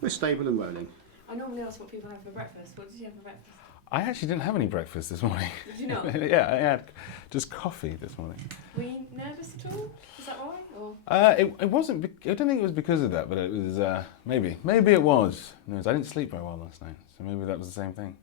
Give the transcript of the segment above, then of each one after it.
We're stable and rolling. I normally ask what people have for breakfast. What did you have for breakfast? I actually didn't have any breakfast this morning. Did you not? Yeah, I had just coffee this morning. Were you nervous at all? Is that why? Or It wasn't. I don't think it was because of that, but it was maybe it was. No, I didn't sleep very well last night, so maybe that was the same thing.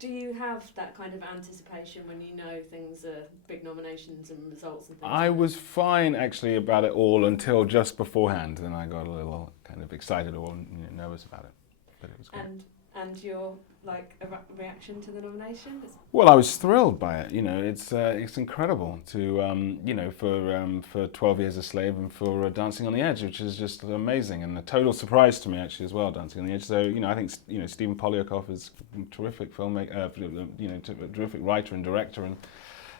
do you have that kind of anticipation when you know things are big nominations and results and things? I was fine actually about it all until just beforehand, then I got a little kind of excited or nervous about it, but it was good. And your reaction to the nomination? Well, I was thrilled by it. It's incredible to for 12 Years a Slave and for Dancing on the Edge, which is just amazing and a total surprise to me actually as well. Dancing on the Edge. So I think Stephen Polyakov is a terrific filmmaker, terrific writer and director,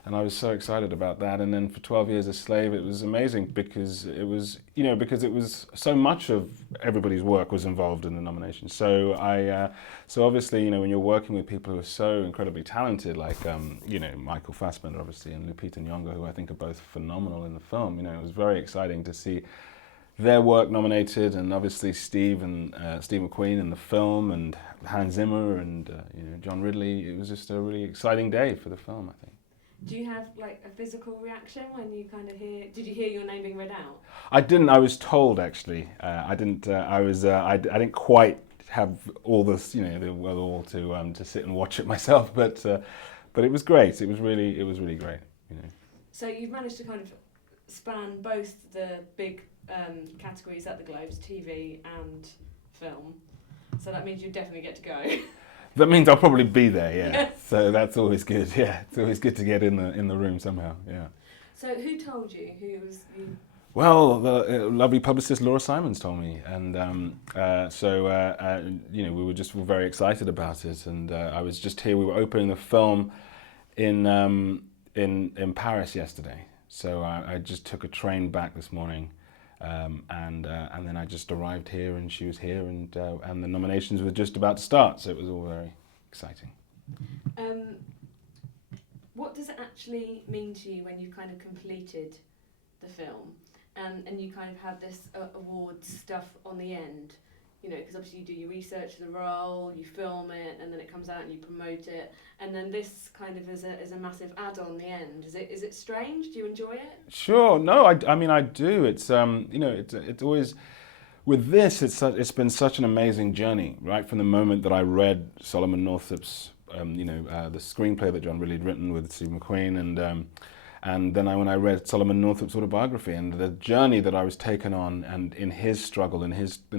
and I was so excited about that. And then for 12 Years a Slave, it was amazing because it was so much of everybody's work was involved in the nomination. So so obviously, when you're working with people who are so incredibly talented, like Michael Fassbender, obviously, and Lupita Nyong'o, who I think are both phenomenal in the film. It was very exciting to see their work nominated, and obviously Steve McQueen in the film, and Hans Zimmer, and John Ridley. It was just a really exciting day for the film, I think. Do you have a physical reaction when you kind of hear? Did you hear your name being read out? I didn't. I was told actually. I didn't. I didn't quite have all this, all to sit and watch it myself. But it was great. It was really great. So you've managed to kind of span both the big categories at the Globes, TV and film. So that means you definitely get to go. That means I'll probably be there, yeah. Yes. So that's always good, yeah. It's always good to get in the room somehow, yeah. So who told you? Who was you? Well, the lovely publicist Laura Simons told me, and we were very excited about it. And I was just here. We were opening the film in Paris yesterday, so I just took a train back this morning. And then I just arrived here, and she was here, and the nominations were just about to start, so it was all very exciting. What does it actually mean to you when you've kind of completed the film, and you kind of have this awards stuff on the end? Because obviously you do your research for the role, you film it, and then it comes out and you promote it, and then this kind of is a massive add-on the end. Is it strange? Do you enjoy it? Sure. No, I mean I do. It's it's always with this. It's been such an amazing journey, right? From the moment that I read Solomon Northup's the screenplay that John Ridley had written with Steve McQueen, and then when I read Solomon Northup's autobiography, and the journey that I was taken on, and in his struggle, in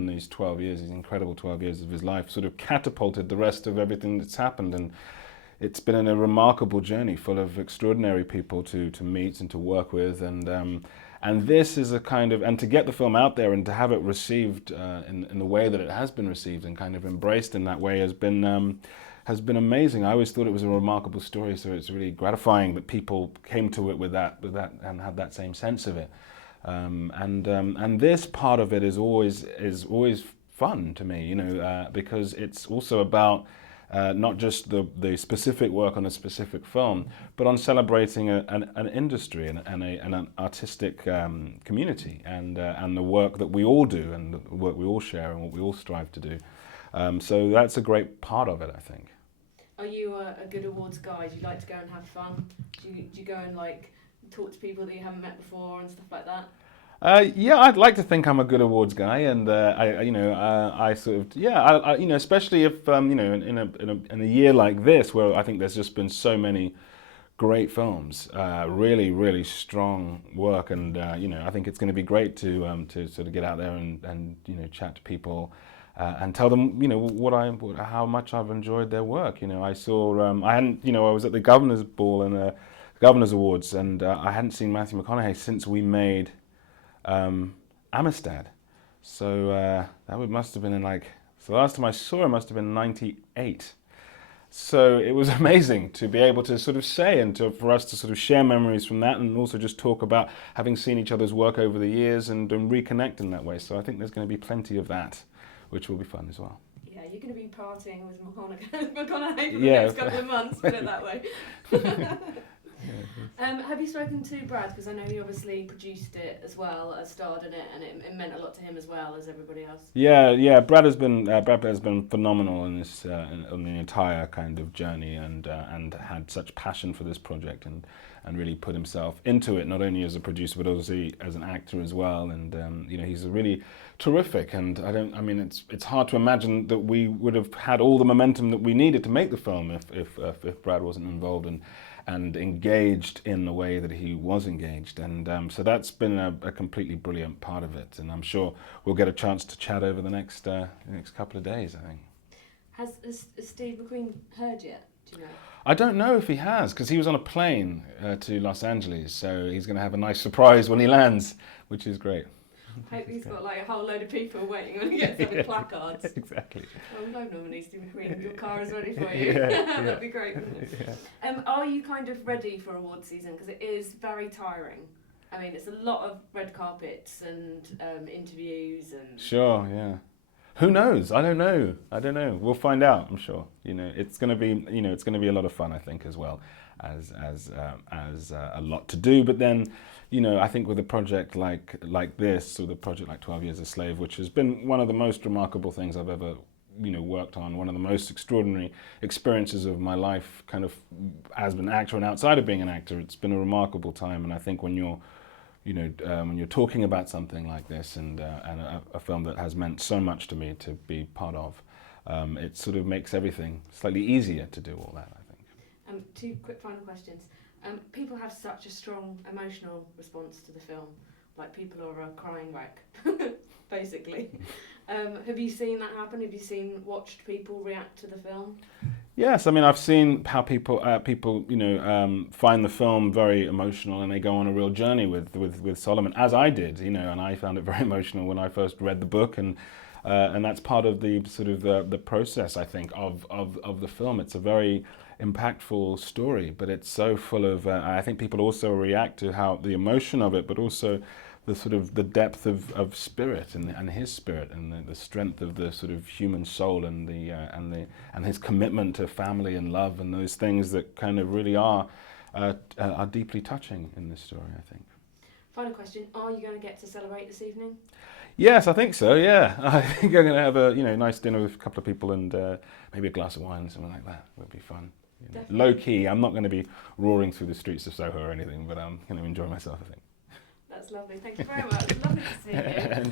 these 12 years, these incredible 12 years of his life, sort of catapulted the rest of everything that's happened. And it's been a remarkable journey full of extraordinary people to meet and to work with. And this is a kind of, and to get the film out there and to have it received in the way that it has been received and kind of embraced in that way has been amazing. I always thought it was a remarkable story, so it's really gratifying that people came to it with that and had that same sense of it. And this part of it is always fun to me, because it's also about not just the specific work on a specific film, but on celebrating an industry and an artistic community, and the work that we all do, and the work we all share, and what we all strive to do. So that's a great part of it, I think. Are you a good awards guy? Do you like to go and have fun? Do you go and talk to people that you haven't met before and stuff like that? Yeah, I'd like to think I'm a good awards guy, and I sort of especially if in a year like this where I think there's just been so many great films, really strong work, and I think it's going to be great to sort of get out there and chat to people. And tell them, how much I've enjoyed their work. I saw, I was at the Governor's Ball and the Governor's Awards, and I hadn't seen Matthew McConaughey since we made Amistad. So that must have been so the last time I saw him must have been '98. So it was amazing to be able to sort of say, and for us to sort of share memories from that, and also just talk about having seen each other's work over the years and reconnect in that way. So I think there's going to be plenty of that, which will be fun as well. Yeah, you're going to be partying with McConaughey for the next couple of months, put it that way. Have you spoken to Brad? Because I know he obviously produced it as well as starred in it, and it meant a lot to him as well as everybody else. Yeah. Brad has been phenomenal in this on the entire kind of journey, and had such passion for this project, and really put himself into it, not only as a producer but also as an actor as well. And he's really terrific. And it's hard to imagine that we would have had all the momentum that we needed to make the film if Brad wasn't involved and engaged in the way that he was engaged. And so that's been a completely brilliant part of it. And I'm sure we'll get a chance to chat over the next couple of days, I think. Has Steve McQueen heard yet? Do you know? I don't know if he has, because he was on a plane to Los Angeles, so he's going to have a nice surprise when he lands, which is great. I hope he's got like a whole load of people waiting when he gets there with placards. Exactly. Oh, no, nominee Steve McQueen, your car is ready for you. Yeah. That'd be great, wouldn't it? Yeah. Are you kind of ready for award season? Because it is very tiring. I mean, it's a lot of red carpets and interviews and. Sure. Yeah. Who knows? I don't know. We'll find out. I'm sure. It's going to be a lot of fun, I think, as well as a lot to do. But then, I think with a project like this, or the project like 12 Years a Slave, which has been one of the most remarkable things I've ever worked on, one of the most extraordinary experiences of my life, kind of as an actor and outside of being an actor. It's been a remarkable time, and I think when you're talking about something like this and a film that has meant so much to me to be part of, it sort of makes everything slightly easier to do all that, I think. Two quick final questions. People have such a strong emotional response to the film. Like, people are a crying wreck, basically. Have you seen that happen? Have you watched people react to the film? Yes, I mean, I've seen how people find the film very emotional, and they go on a real journey with Solomon, as I did, and I found it very emotional when I first read the book, and that's part of the sort of the process, I think, of the film. It's a very impactful story, but it's so full of. I think people also react to how the emotion of it, but also the sort of the depth of spirit and his spirit, and the strength of the sort of human soul, and his commitment to family and love, and those things that kind of really are deeply touching in this story, I think. Final question: are you going to get to celebrate this evening? Yes, I think so. Yeah, I think I'm going to have a nice dinner with a couple of people, and maybe a glass of wine, something like that. It'll be fun. Low key. I'm not going to be roaring through the streets of Soho or anything, but I'm going to enjoy myself, I think. That's lovely. Thank you very much. Lovely to see you.